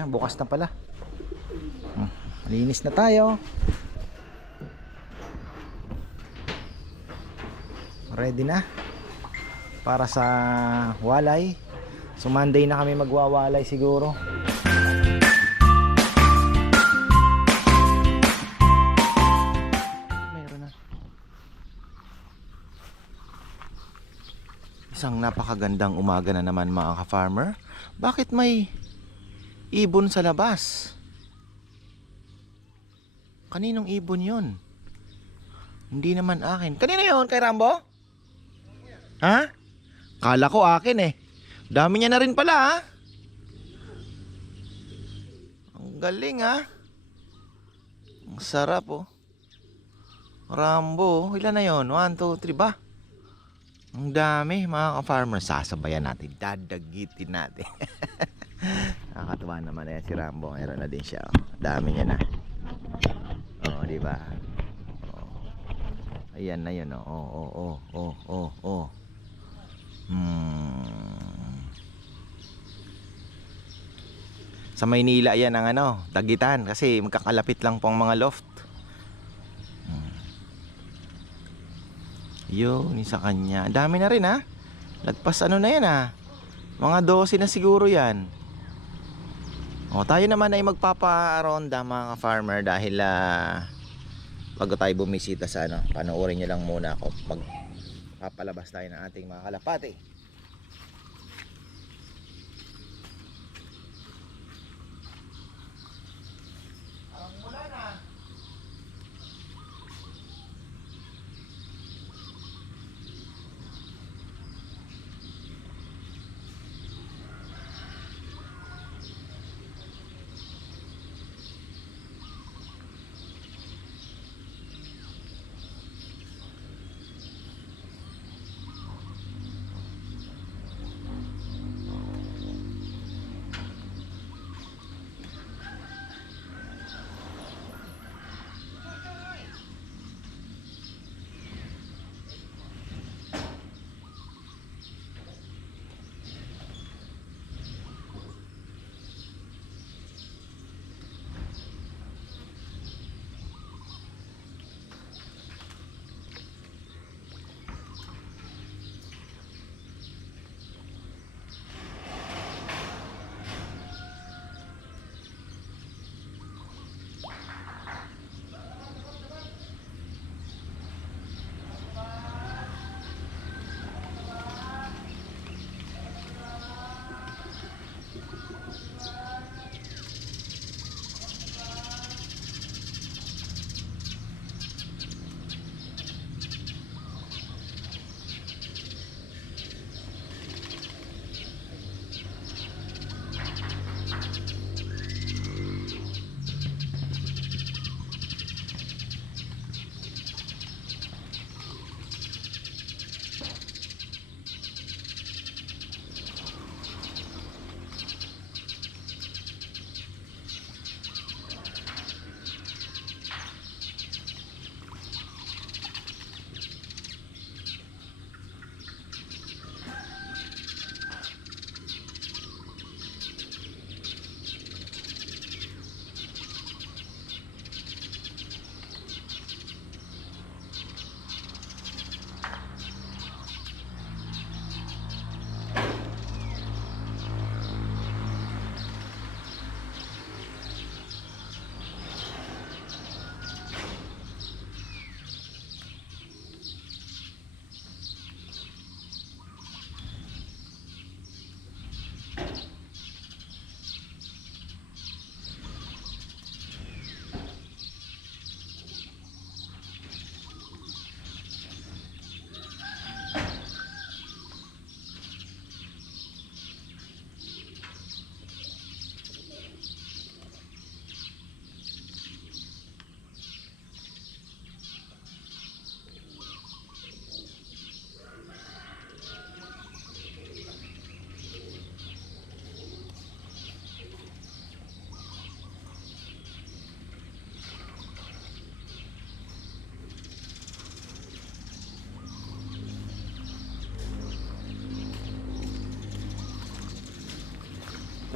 Ayan, bukas na pala. Hmm, Malinis na tayo. Ready na para sa walay. So Monday na kami magwawalay siguro. Mayroon na. Isang napakagandang umaga na naman mga ka-farmer. Bakit may ibon sa labas? Kaninong ibon yun? Hindi naman akin. Kanino yun? Kay Rambo? Ha? Kala ko akin eh. Dami niya na rin pala ha. Ang galing ha. Ang sarap oh. Rambo. Ilan na yon? 1, 2, 3 ba? Ang dami mga ka-farmer. Sasabayan natin. Dadagitin natin. Nakakatuwa naman yan si Rambo. Meron na din siya. Oh. Dami niya na. Oo, di ba? Oo. Ayan na yun. Oh, oh, oh, oh, oh, oh. Hmm. Sa Maynila yan ang ano, dagitan kasi magkakalapit lang po ang mga loft. Hmm. Yun, yung sa kanya. Dami na rin ha. Lagpas ano na yan ha. Mga 12 na siguro yan. O, tayo naman ay magpapa-ronda mga farmer dahil ah, bago tayo bumisita sa ano, panoorin nyo lang muna ako pag papalabas tayo ng ating mga kalapate.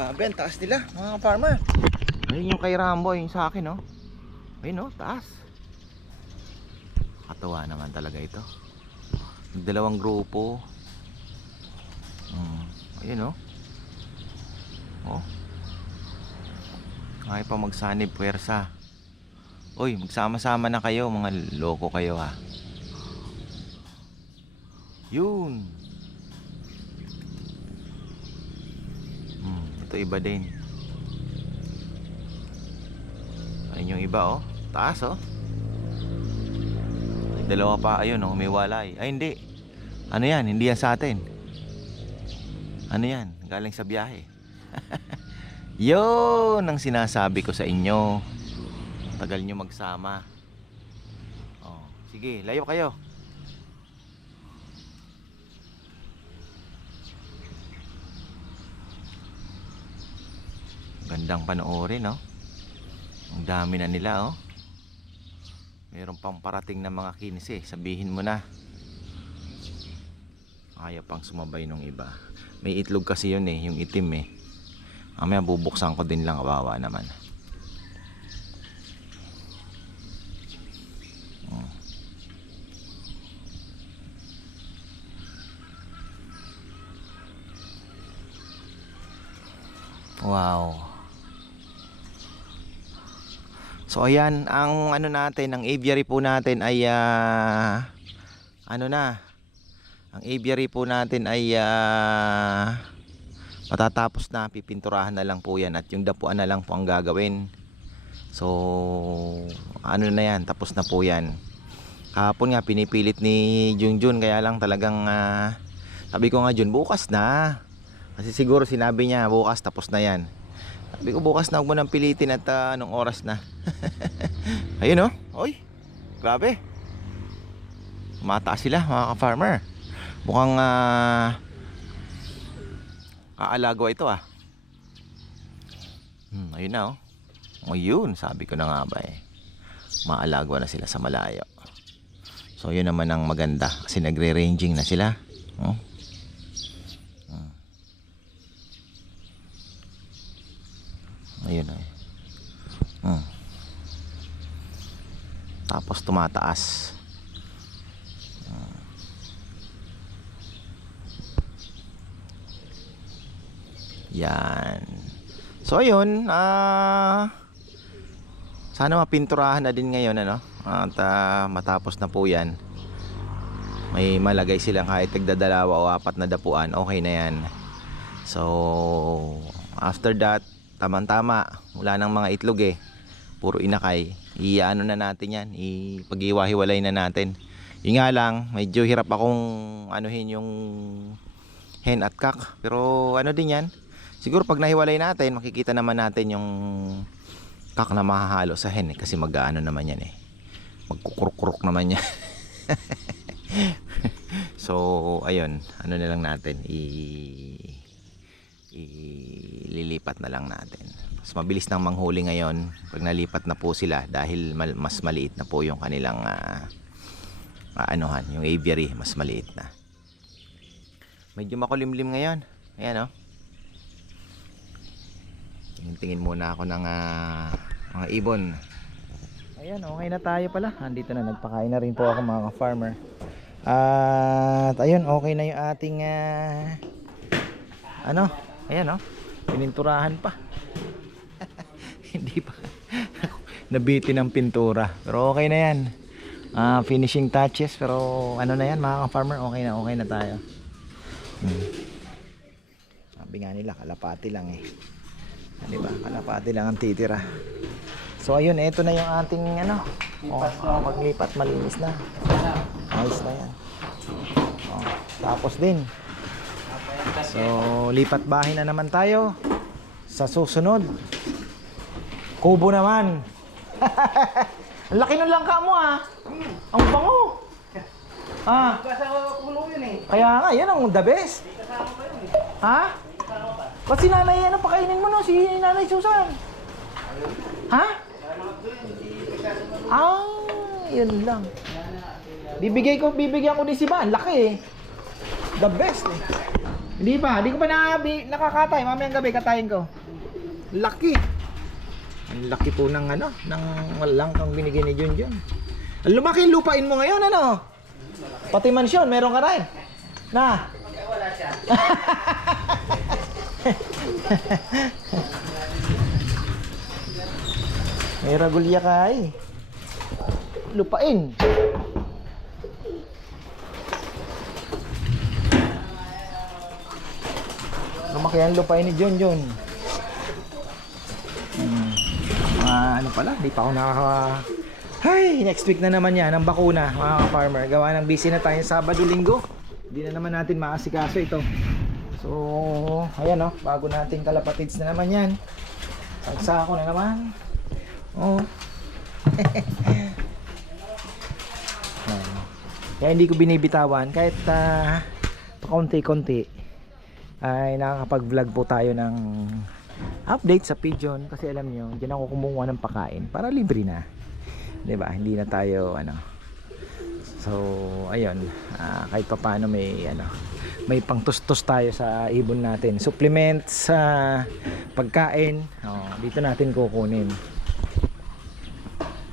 Grabe, ang taas nila, mga farmer. Ayun yung kay Rambo, yung sa akin, no? Ayun, no? Taas. Katawa naman talaga ito. Dalawang grupo. Hmm. Ayun, no? Oh. Kaya pa magsanib puwersa. Uy, magsama-sama na kayo, mga loko kayo ha. Yun. Hmm, ito iba din. Ayun yung iba oh. Taas oh. Dalawa pa ayun oh, may walay. Ay hindi. Ano yan? Hindi yan sa atin. Ano yan? Galing sa biyahe. Yun ang sinasabi ko sa inyo. Tagal nyo magsama. Oh, sige, layo kayo. Gandang panoorin, no? Ang dami na nila, oh. Meron pang parating na mga 15. Sabihin mo na. Ayaw pang sumabay nung iba. May itlog kasi yun eh, yung itim eh. Mamaya bubuksan ko din lang, kawawa naman. Wow. So ayan, ang ano natin, ang aviary po natin ay ah, ano na? Ang aviary po natin ay ah, matatapos na, pipinturahan na lang po 'yan at yung dapuan na lang po ang gagawin. So ano na 'yan, tapos na po 'yan. Kahapon nga pinipilit ni Junjun kaya lang talagang ah, sabi ko nga Jun, bukas na. Kasi siguro sinabi niya bukas tapos na 'yan. Sabi ko bukas na huwag mo nang pilitin at ah, anong oras na. Ayun oh. Oy. Grabe. Mataas sila mga ka-farmer. Mukhang ah aalagwa ito ah. Hmm, ayun na oh. Yun, sabi ko na nga ba eh. Maalagwa na sila sa malayo. So yun naman ang maganda kasi nagre-ranging na sila. Oh. Ayun ay. Hmm. Tapos tumataas. Hmm. Yan. So ayun, ah sana mapinturahan na din ngayon ano. At ah, matapos na po 'yan. May malagay silang kahit tagdadalawa o apat na dapuan, okay na 'yan. So after that, tamang-tama, wala nang mga itlog eh. Puro inakay. Iano na natin 'yan, ipag-iwahiwalay na natin. Yung nga lang, medyo hirap akong anuhin yung hen at cock. Pero ano din 'yan, Siguro pag nahiwalay natin, makikita naman natin yung kak na mahahalo sa hen eh, kasi mag-ano naman yan eh. Magkukuruk-kuruk naman yan. so, ayun, ano na lang natin, i ililipat na lang natin. Mas mabilis nang manghuli ngayon pag nalipat na po sila dahil mal- mas maliit na po yung kanilang ah, ah, anuhan, yung aviary, mas maliit na. Medyo makulimlim ngayon. Ayan oh. Tingin-tingin muna ako ng ah, mga ibon. Ayan, okay na tayo pala. Andito na, nagpakain na rin po ako mga farmer. At ayun, okay na yung ating ah, ano, ayan oh, pininturahan pa. Hindi pa. Nabitin ng pintura. Pero okay na yan. Ah, finishing touches pero ano na yan mga farmer, okay na, okay na tayo. Hmm. Sabi nga nila, kalapati lang eh. Di ba? Kalapati lang ang titira. So ayun, ito na yung ating ano. Oh, oh, maglipat, malinis na. Ayos na yan. Oh, tapos din. So, lipat bahay na naman tayo. Sa susunod. Kubo naman. ang laki ng langka mo ah. Ang bango. Ah. Kaya nga, yan ang the best. Ha? Ba't si nanay, ano pakainin mo no? Si nanay Susan. Ha? Ah, yun lang. Bibigay ko, bibigyan ko din si. Ang Laki eh. The best eh. Hindi pa, hindi ko pa nakabi, nakakatay. Mamayang gabi katayin ko. Laki. Ang laki po ng ano, ng walang kang binigay ni Junjun. Ang lumaki lupain mo ngayon, ano? Pati mansyon, meron ka rin. Na? Wala siya. May ragulya ka ay. Lupain. Lumaki ang lupain ni John John. Hmm. Mga ano pala, di pa ako nakaka... Hay, next week na naman yan, ang bakuna, mga farmer. Gawa ng busy na tayo Sabado, Linggo. Hindi na naman natin maasikaso ito. So, ayan oh, bago nating kalapatids na naman yan. Sagsako na naman. Oh. Kaya hindi ko binibitawan kahit uh, pakonti-konti ay nakakapag-vlog po tayo ng update sa pigeon kasi alam nyo, diyan ako kumuha ng pakain para libre na. 'Di ba? Hindi na tayo ano. So, ayun, ah, kahit pa paano may ano, may pangtustos tayo sa ibon natin. Supplements sa pagkain, oh, dito natin kukunin.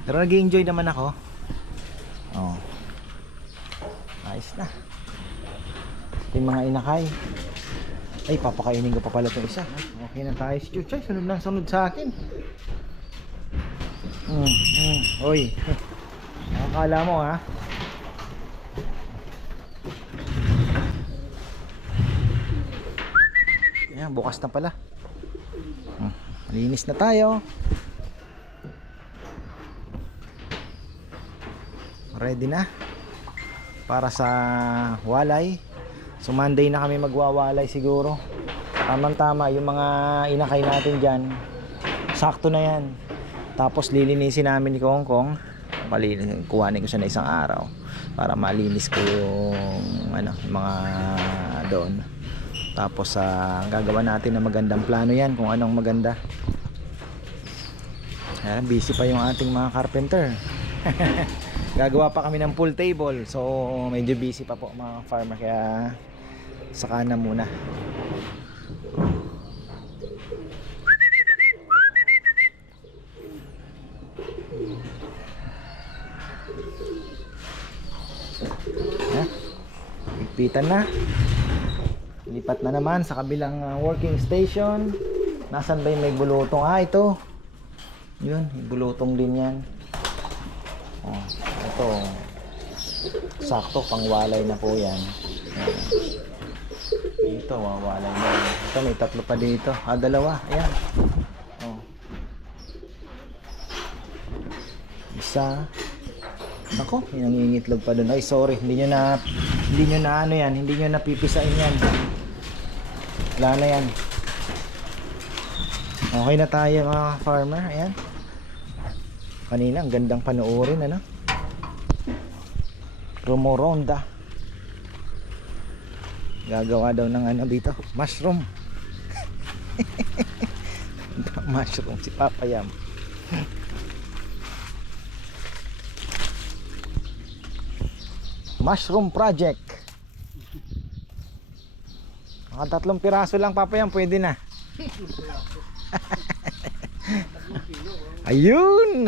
Pero nag-enjoy naman ako. Oh. Ayos na. Yung mga inakay. Ay, papakainin ko pa pala itong isa. Okay na tayo. Si Chuchay, sunod na sunod sa akin. Mm, mm. Oy. Akala mo ha. Ayan, bukas na pala. Hmm, Linis na tayo. Ready na para sa walay. So Monday na kami magwawalay siguro. Tamang tama yung mga inakay natin dyan. Sakto na yan. Tapos lilinisin namin ni Kong Kong. Kuhanin ko siya na isang araw para malinis ko yung ano, mga doon. Tapos sa ang gagawa natin na magandang plano yan kung anong maganda. Ayan, busy pa yung ating mga carpenter. Gagawa pa kami ng pool table. So medyo busy pa po mga farmer kaya saka na muna. Ha? Ipitan na. Lipat na naman sa kabilang uh, working station. Nasaan ba yung may bulutong? Ah, ito. Yun, bulutong din yan. Oh, ito. Sakto, pangwalay na po yan. Dito, wawalay na. Ito, may tatlo pa dito. Ah, dalawa. Ayan. Oh. Isa. Nako, may nangingitlog pa doon. Ay, sorry. Hindi nyo na, hindi nyo na ano yan. Hindi nyo napipisain yan. Wala na yan. Okay na tayo mga farmer. Ayan. Kanina, ang gandang panoorin, ano? Rumoronda. Gagawa daw ng ano dito, mushroom. mushroom si Papa Yam. Mushroom project. Mga tatlong piraso lang Papa Yam, pwede na. Ayun!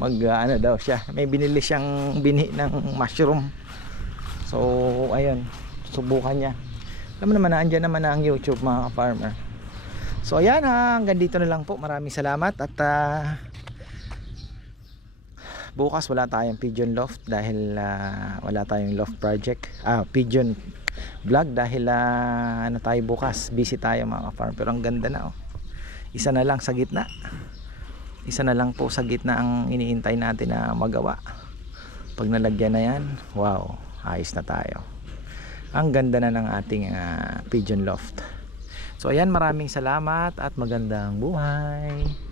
Mag ano daw siya. May binili siyang bini ng mushroom. So, ayun. Subukan niya. Alam naman na andyan naman na ang YouTube mga farmer. So, ayan ha. Hanggang dito na lang po. Maraming salamat. At ah, bukas wala tayong pigeon loft dahil ah, wala tayong loft project. Ah, pigeon vlog dahil ah, ano tayo bukas. Busy tayo mga farmer. Pero ang ganda na oh isa na lang sa gitna. Isa na lang po sa gitna ang iniintay natin na magawa. Pag nalagyan na yan wow ayos na tayo. Ang ganda na ng ating ah, pigeon loft. So ayan maraming salamat at magandang buhay